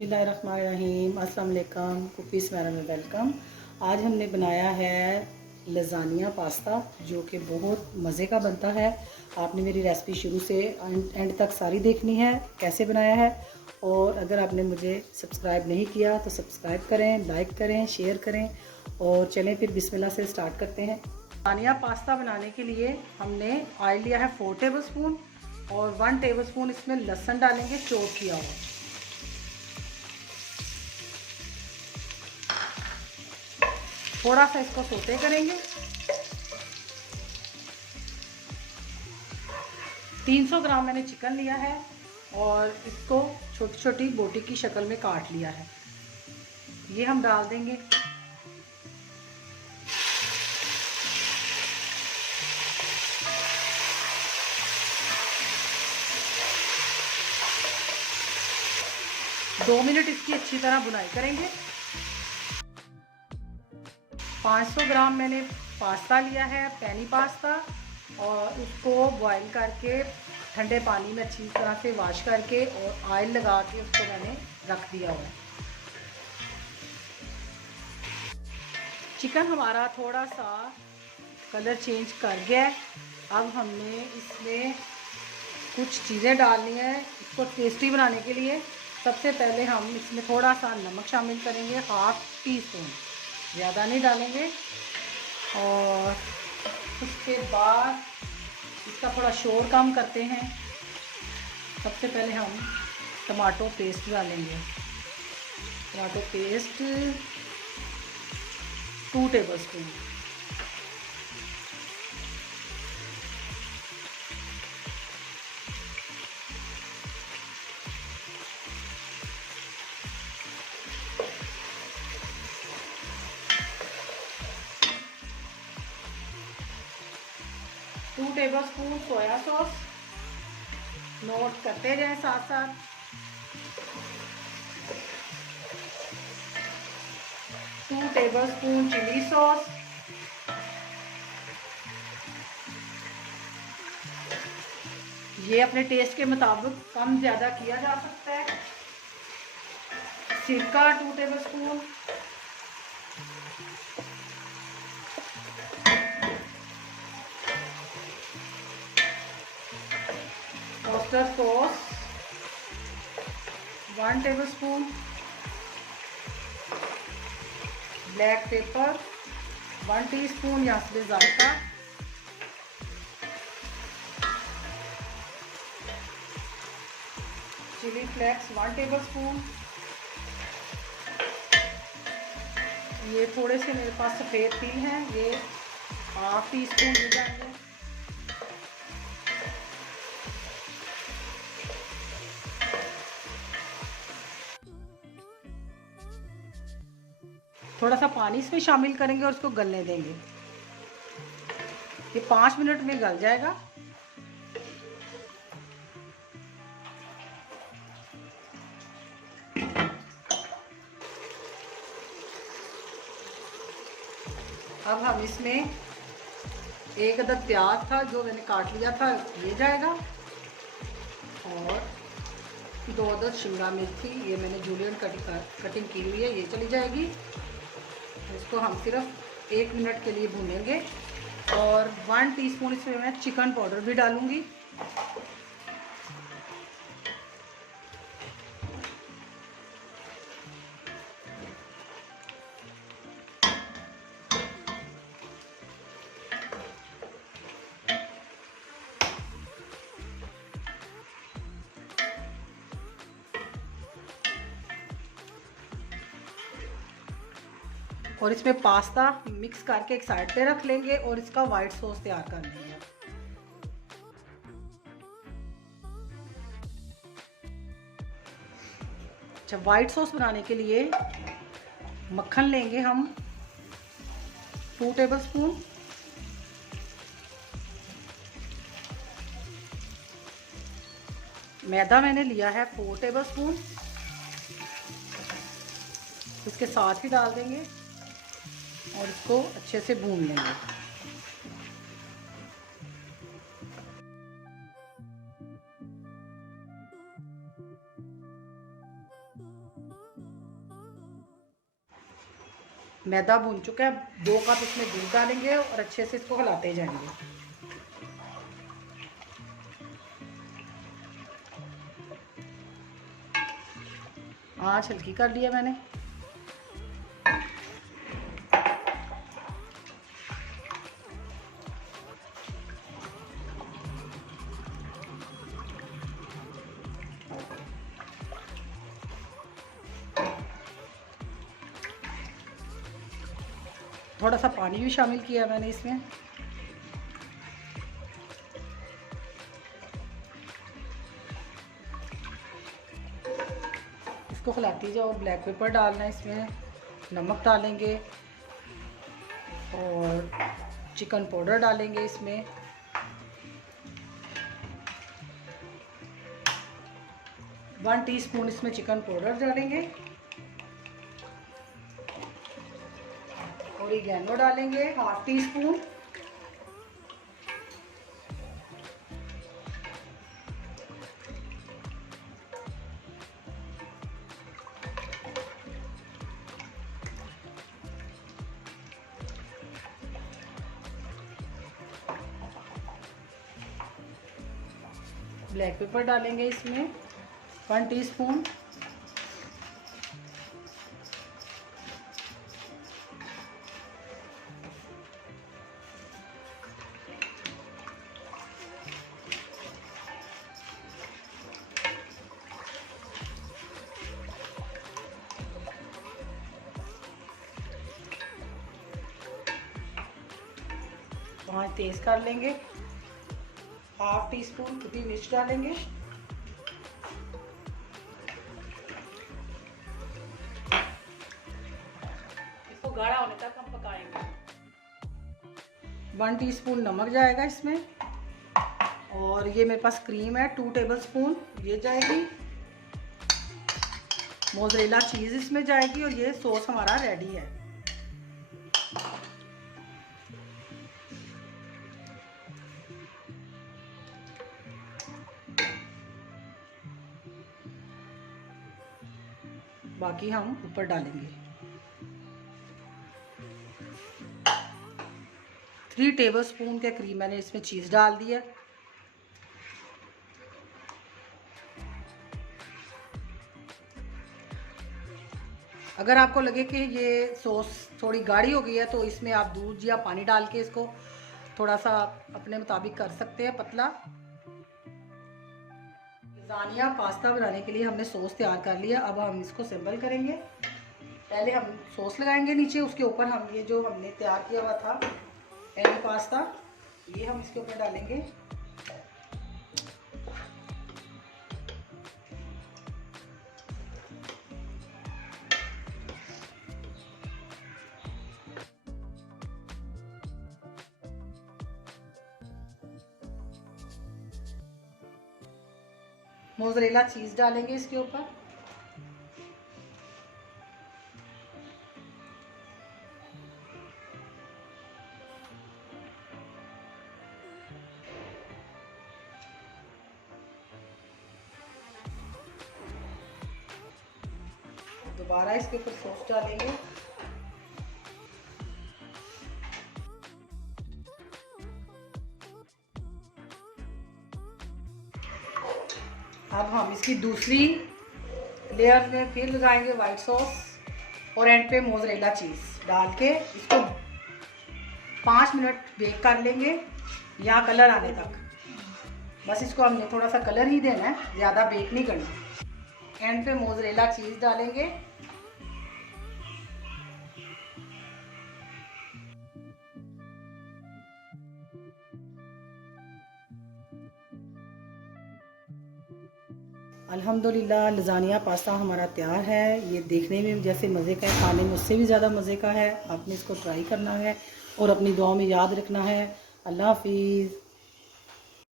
बिस्मिल्लाहिर्रहमानिर्रहीम, अस्सलाम वालेकुम कुकीज़ मैरा में वेलकम। आज हमने बनाया है लज़ानिया पास्ता, जो कि बहुत मज़े का बनता है। आपने मेरी रेसिपी शुरू से एंड तक सारी देखनी है कैसे बनाया है। और अगर आपने मुझे सब्सक्राइब नहीं किया तो सब्सक्राइब करें, लाइक करें, शेयर करें। और चलें फिर बिस्मिल्लाह से स्टार्ट करते हैं। लज़ानिया पास्ता बनाने के लिए हमने ऑयल लिया है 4 टेबल स्पून और 1 टेबल स्पून इसमें लहसुन डालेंगे चॉप किया हुआ। थोड़ा सा इसको सोते करेंगे। 300 ग्राम मैंने चिकन लिया है और इसको छोटी छोटी बोटी की शक्ल में काट लिया है। ये हम डाल देंगे। दो मिनट इसकी अच्छी तरह बुनाई करेंगे। 500 ग्राम मैंने पास्ता लिया है, पैनी पास्ता, और उसको बॉईल करके ठंडे पानी में अच्छी तरह से वॉश करके और ऑयल लगा के उसको मैंने रख दिया हुआ है। चिकन हमारा थोड़ा सा कलर चेंज कर गया है। अब हमने इसमें कुछ चीज़ें डालनी है इसको टेस्टी बनाने के लिए। सबसे पहले हम इसमें थोड़ा सा नमक शामिल करेंगे, 1/2 टीस्पून, ज़्यादा नहीं डालेंगे। और उसके बाद इसका थोड़ा शोर कम करते हैं। सबसे पहले हम टमाटो पेस्ट डालेंगे। Tomato paste 2 tablespoon. Two tablespoon soya sauce, note करते जाएं साथ साथ। 2 टेबल स्पून चिली सॉस, ये अपने टेस्ट के मुताबिक कम ज़्यादा किया जा सकता है। सिरका 2 table spoon, oyster sauce 1 table spoon, black pepper 1 teaspoon या से ज़्यादा, चिली फ्लेक्स 1 टेबल स्पून। ये थोड़े से मेरे पास सफ़ेद तिल हैं, ये 1/2 टीस्पून हो जाएंगे। थोड़ा सा पानी इसमें शामिल करेंगे और इसको गलने देंगे। ये 5 मिनट में गल जाएगा। अब हम इसमें 1 अदद प्याज था जो मैंने काट लिया था, ये जाएगा। और 2 अदद शिमला मिर्च थी, ये मैंने जूलियन कटिंग की हुई है, ये चली जाएगी। इसको हम सिर्फ 1 मिनट के लिए भूनेंगे। और 1 टीस्पून इसमें मैं चिकन पाउडर भी डालूंगी। और इसमें पास्ता मिक्स करके एक साइड पे रख लेंगे और इसका वाइट सॉस तैयार कर लेंगे। अच्छा, वाइट सॉस बनाने के लिए मक्खन लेंगे हम 2 टेबल स्पून, मैदा मैंने लिया है 4 टेबल स्पून, इसके साथ ही डाल देंगे और इसको अच्छे से भून लेंगे। मैदा भून चुका है। 2 कप इसमें दूध डालेंगे और अच्छे से इसको हिलाते जाएंगे। आँच हल्की कर लिया मैंने। थोड़ा सा पानी भी शामिल किया मैंने इसमें। इसको खिलाती जाओ। ब्लैक पेपर डालना है इसमें, नमक डालेंगे और चिकन पाउडर डालेंगे इसमें। वन टीस्पून इसमें चिकन पाउडर डालेंगे। ऑरिगेनो डालेंगे 1/2 टीस्पून। ब्लैक पेपर डालेंगे इसमें 1 टीस्पून। वहाँ तेज़ कर लेंगे। 1/2 टीस्पून कुटी मिर्च डालेंगे। इसको गाढ़ा होने तक हम पकाएंगे। 1 टीस्पून नमक जाएगा इसमें। और ये मेरे पास क्रीम है 2 टेबलस्पून, ये जाएगी। मोज़रेला चीज़ इसमें जाएगी और ये सॉस हमारा रेडी है। बाकी हम ऊपर डालेंगे। 3 टेबलस्पून के करीब मैंने इसमें चीज़ डाल दिया। अगर आपको लगे कि ये सॉस थोड़ी गाढ़ी हो गई है तो इसमें आप दूध या पानी डाल के इसको थोड़ा सा अपने मुताबिक कर सकते हैं पतला। लज़ानिया पास्ता बनाने के लिए हमने सॉस तैयार कर लिया। अब हम इसको असेंबल करेंगे। पहले हम सॉस लगाएंगे नीचे, उसके ऊपर हम ये जो हमने तैयार किया हुआ था पेनी पास्ता, ये हम इसके ऊपर डालेंगे। मोज़रेला चीज़ डालेंगे इसके ऊपर। दोबारा इसके ऊपर सॉस डालेंगे। अब हम इसकी दूसरी लेयर में फिर लगाएंगे वाइट सॉस और एंड पे मोज़रेला चीज़ डाल के इसको 5 मिनट बेक कर लेंगे या कलर आने तक। बस इसको हमने थोड़ा सा कलर ही देना है, ज़्यादा बेक नहीं करना। एंड पे मोज़रेला चीज़ डालेंगे। अल्हम्दुलिल्लाह लज़ानिया पास्ता हमारा तैयार है। ये देखने में जैसे मज़े का है, खाने में उससे भी ज़्यादा मज़े का है। आपने इसको ट्राई करना है और अपनी दुआओं में याद रखना है। अल्लाह हाफिज़।